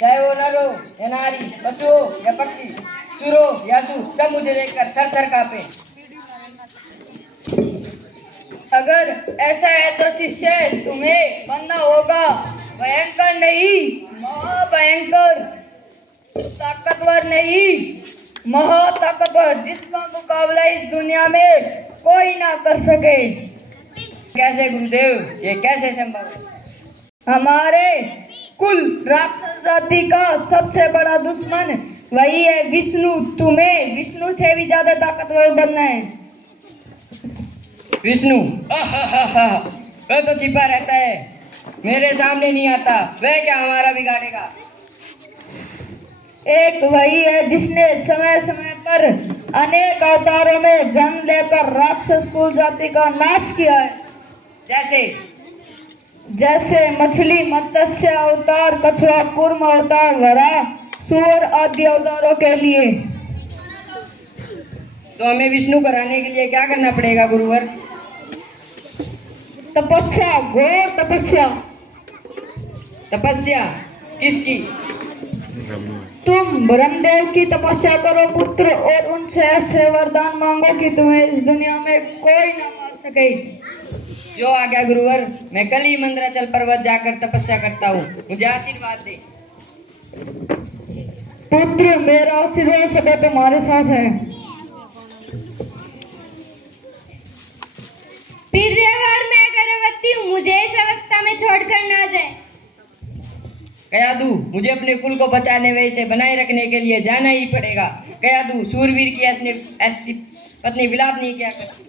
चाहे वो नर हो या नारी, पशु हो या पक्षी, सुर हो या सूर, सब मुझे देखकर थर थर कांपे। अगर ऐसा है तो शिष्य तुम्हें बनना होगा भयंकर नहीं, महाभयंकर, ताकतवर नहीं, महाताकतवर, जिसका मुकाबला इस दुनिया में कोई ना कर सके। कैसे गुरुदेव, ये कैसे संभव है? हमारे कुल राक्षस जाति का सबसे बड़ा दुश्मन वही है विष्णु। तुम्हें विष्णु से भी ज्यादा ताकतवर बनना है। विष्णु? वह तो छिपा रहता है, मेरे सामने नहीं आता, वह क्या हमारा बिगाड़ेगा? एक वही है जिसने समय समय पर अनेक अवतारों में जन्म लेकर राक्षस कुल जाति का नाश किया है। जैसे मछली मत्स्य अवतार, कछुआ कूर्म अवतार, वराह, सूअर आदि अवतारों के लिए। तो हमें विष्णु कराने के लिए क्या करना पड़ेगा गुरुवर? तपस्या, घोर तपस्या। तपस्या किसकी? तुम ब्रह्मदेव की तपस्या करो पुत्र, और उनसे ऐसे वरदान मांगो कि तुम्हें इस दुनिया में कोई ना मार सके। जो आ गया गुरुवर, मैं कल ही मंदराचल पर्वत जाकर तपस्या करता हूँ, मुझे आशीर्वाद दे। पुत्र, मेरा आशीर्वाद सदा तुम्हारे साथ है। प्रियवर, मैं गर्भवती हूँ, मुझे इस अवस्था में छोड़कर ना जाए। कयादू, मुझे अपने कुल को बचाने व इसे बनाए रखने के लिए जाना ही पड़ेगा। कयादू, सूरवीर की ऐसी पत्नी विलाप नहीं किया करती।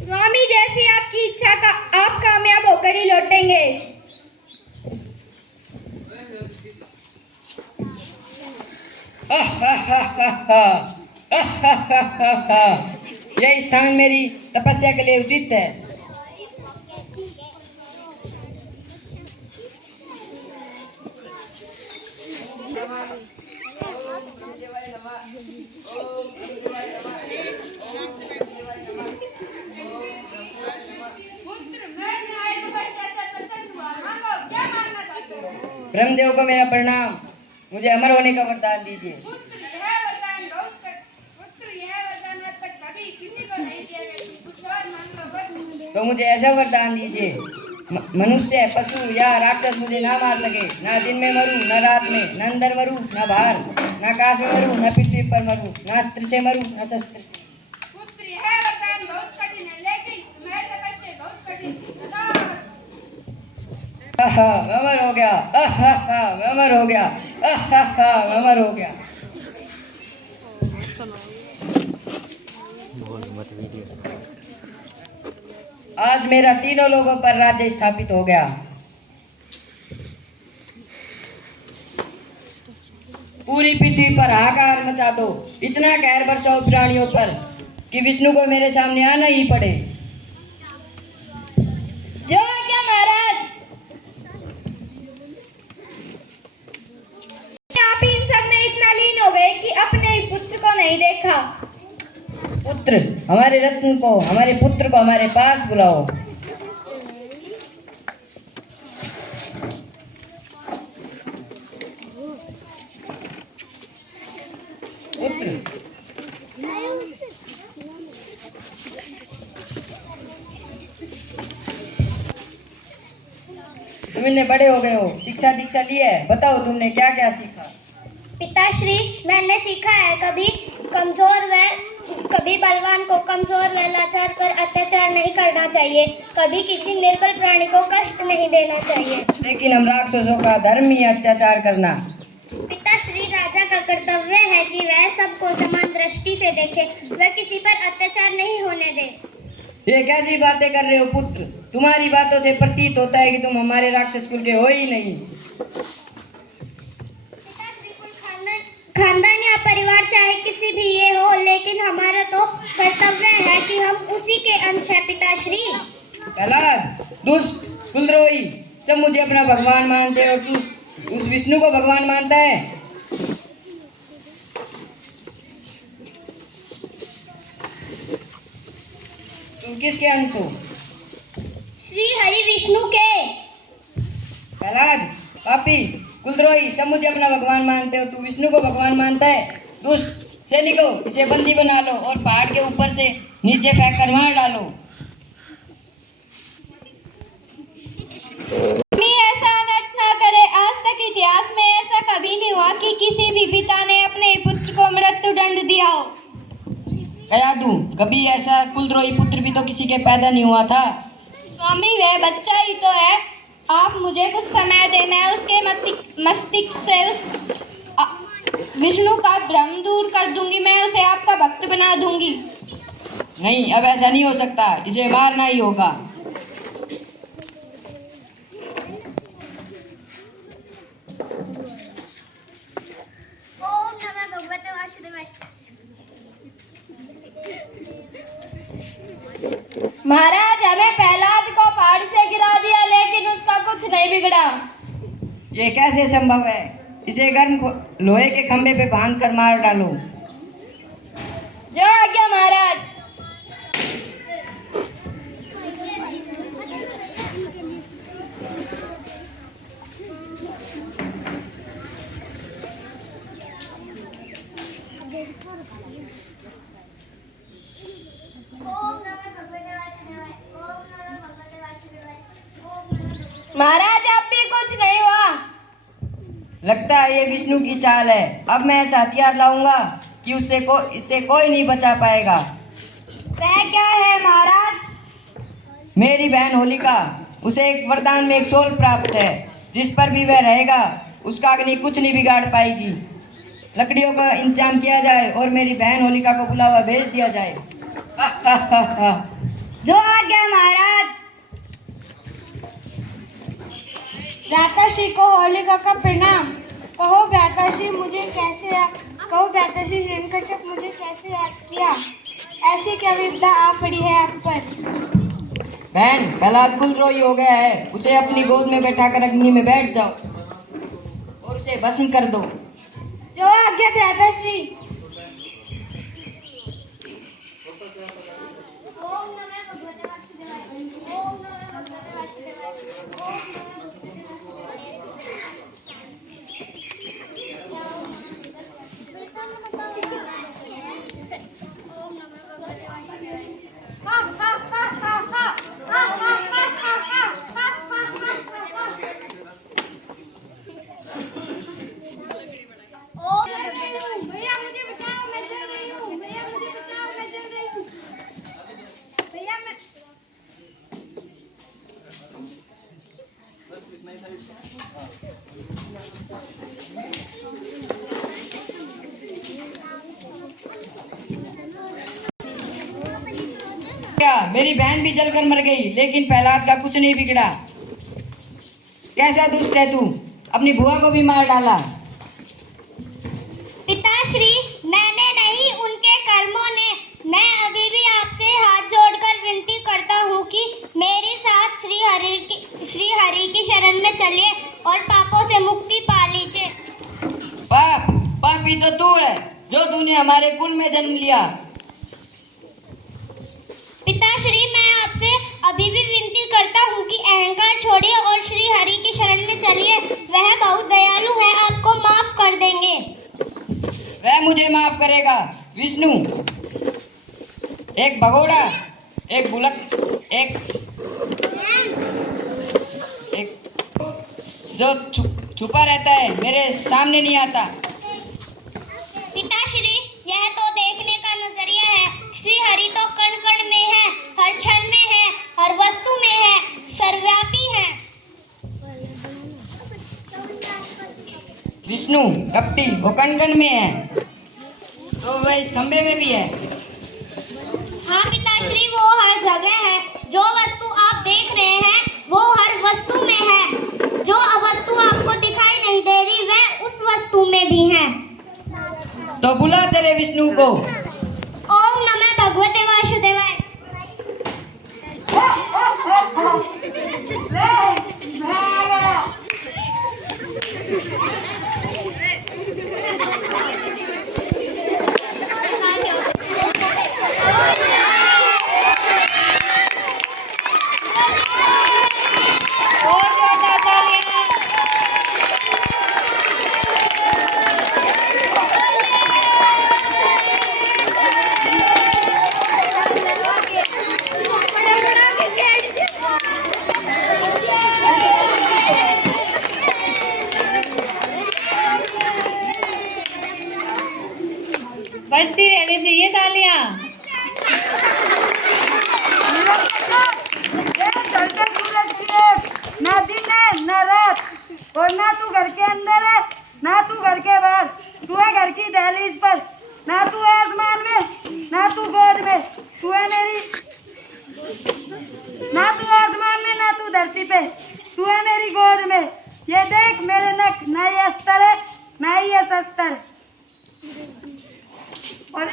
स्वामी, जैसी आपकी इच्छा का आप कामयाब होकर ही लौटेंगे। यह स्थान मेरी तपस्या के लिए उचित है। ब्रह्मदेव को मेरा प्रणाम, मुझे अमर होने का वरदान दीजिए। तो मुझे ऐसा वरदान दीजिए, मनुष्य, पशु या राक्षस मुझे ना मार सके। ना दिन में मरूं, न रात में, न अंदर मरूं, न बाहर, न आकाश में मरूं, न पृथ्वी पर मरूं, न अस्त्र से मरूं, न शस्त्र से। पुत्र, यह वरदान बहुत कठिन है, लेकिन तुम्हारी तपस्या बहुत कठिन। अमर हो गया, अमर हो गया, अमर हो गया। आज मेरा तीनों लोगों पर राज्य स्थापित हो गया। पूरी पृथ्वी पर हाहाकार मचा दो, इतना कहर बरसाओ प्राणियों पर कि विष्णु को मेरे सामने आना ही पड़े। जो आज्ञा महाराज। आप इन सब में इतना लीन हो गए कि अपने ही पुत्र को नहीं देखा। पुत्र, हमारे रत्न को, हमारे पुत्र को हमारे पास बुलाओ। पुत्र, तुम इतने बड़े हो गए हो, शिक्षा दीक्षा ली है, बताओ तुमने क्या क्या सीखा? पिताश्री, मैंने सीखा है कभी कमजोर व कभी बलवान को कमजोर व लाचार पर अत्याचार नहीं करना चाहिए, कभी किसी निर्बल प्राणी को कष्ट नहीं देना चाहिए। लेकिन हम राक्षसों का धर्म ही अत्याचार करना। पिताश्री, राजा का कर्तव्य है कि वह सबको समान दृष्टि से देखे, वह किसी पर अत्याचार नहीं होने दे। ये कैसी बातें कर रहे हो पुत्र? तुम्हारी बातों से प्रतीत होता है कि तुम हमारे राक्षस कुल के हो ही नहीं। खानदान या परिवार चाहे किसी भी ये हो, लेकिन हमारा तो कर्तव्य है कि हम उसी के अंश हैं पिताश्री। प्रहलाद, दुष्ट, कुलद्रोही, सब मुझे अपना भगवान मानते हैं और तू उस विष्णु को भगवान मानता है। तुम किसके अंश हो? श्री हरि विष्णु के। प्रहलाद, पापी, कुलद्रोही, सब मुझे अपना भगवान मानते हो, तू विष्णु को भगवान मानता है। दुष्ट सैनिकों, इसे बंदी बना लो और पहाड़ के ऊपर से नीचे फेंक कर मार डालो। ऐसा अनर्थ न करे। आज तक इतिहास में ऐसा कभी नहीं हुआ कि किसी भी पिता ने अपने पुत्र को मृत्यु दंड दिया हो। कयादू, कभी ऐसा कुलद्रोही पुत्र भी तो किसी के पैदा नहीं हुआ था। स्वामी, वह बच्चा ही तो है। आप मुझे कुछ समय दें, मैं उसके मस्तिष्क से उस विष्णु का भ्रम दूर कर दूंगी। मैं उसे आपका भक्त बना दूंगी। नहीं, अब ऐसा नहीं हो सकता, इसे मारना ही होगा। ओम नमः भगवते वासुदेवाय। महाराज, हमें प्रहलाद को पहाड़ से गिरा दिया, लेकिन उसका कुछ नहीं बिगड़ा। ये कैसे संभव है? इसे गर्म लोहे के खंभे पे बांध कर मार डालो। जो आज्ञा महाराज। महाराज, आप भी कुछ नहीं हुआ। लगता है ये विष्णु की चाल है। अब मैं ऐसा हथियार लाऊंगा कि इससे कोई नहीं बचा पाएगा। वह क्या है महाराज? मेरी बहन होलिका, उसे एक वरदान में एक सोल प्राप्त है। जिस पर भी वह रहेगा उसका अग्नि कुछ नहीं बिगाड़ पाएगी। लकड़ियों का इंतजाम किया जाए और मेरी बहन होलिका को बुलावा भेज दिया जाए। जो आज्ञा महाराज। भ्राताश्री को होलिका का प्रणाम। कहो भ्राताश्री हिरण्यकश्यप मुझे कैसे याद किया? ऐसी क्या विपदा आ पड़ी है आप पर? बहन, प्रहलाद कुलद्रोही हो गया है। उसे अपनी गोद में बैठाकर अग्नि में बैठ जाओ और उसे भस्म कर दो। जो आज्ञा भ्राताश्री। ओम नमः भगवते वासुदेवाय। ओम नमः भगवते वासुदेवाय। ओम नमः भैया मुझे बचाओ, मैं जल रही हूँ। भैया मुझे बचाओ, मैं जल रही हूँ। भैया मैं क्या मेरी बहन भी जलकर मर गई, लेकिन प्रहलाद का कुछ नहीं बिगड़ा। कैसा दुष्ट है तू, अपनी बुआ को भी मार डाला। पिताश्री, मैंने नहीं, उनके कर्मों ने। मैं अभी भी आपसे हाथ जोड़कर विनती करता हूँ कि मेरे साथ श्री हरि की शरण में चलिए और पापों से मुक्ति पा लीजिए। पापी तो तू है, जो तूने हमारे कुल में जन्म लिया। पिताश्री, मैं आपसे अभी भी विनती करता हूँ कि अहंकार छोड़िए और श्री हरि की शरण में चलिए। वह बहुत दयालु है, आपको माफ कर देंगे। वह मुझे माफ करेगा? विष्णु एक भगोड़ा, एक बुलक, एक जो छुपा रहता है, मेरे सामने नहीं आता। पिताश्री, यह तो देखने का नजरिया है। श्री हरि तो कण कण में है, हर क्षण में है, हर वस्तु में है, सर्वव्यापी है। विष्णु कपटी, वो कण कण में है, तो वह इस खंबे में भी है। हाँ पिताश्री, वो हर जगह है। जो वस्तु आप देख रहे हैं वो हर वस्तु में है। जो वस्तु आपको दिखाई नहीं दे रही वह उस वस्तु में भी है। तो बुला तेरे विष्णु को। ओम नमः भगवते वासुदेवाय। और ना तू घर के अंदर है ना तू घर के बाहर, तू है घर की दहलीज पर। ना तू है आसमान में ना तू गोद में, तू है मेरी, ना तू आसमान में ना तू धरती पे, तू है मेरी गोद में। ये देख मेरे नक, ना ये अस्तर है ना ये शस्त्र। और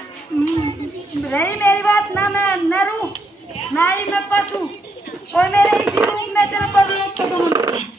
रही मेरी बात, ना मैं नर हूँ ना ही मैं पशु, और मेरे इसी रूप में तेरे पर लोग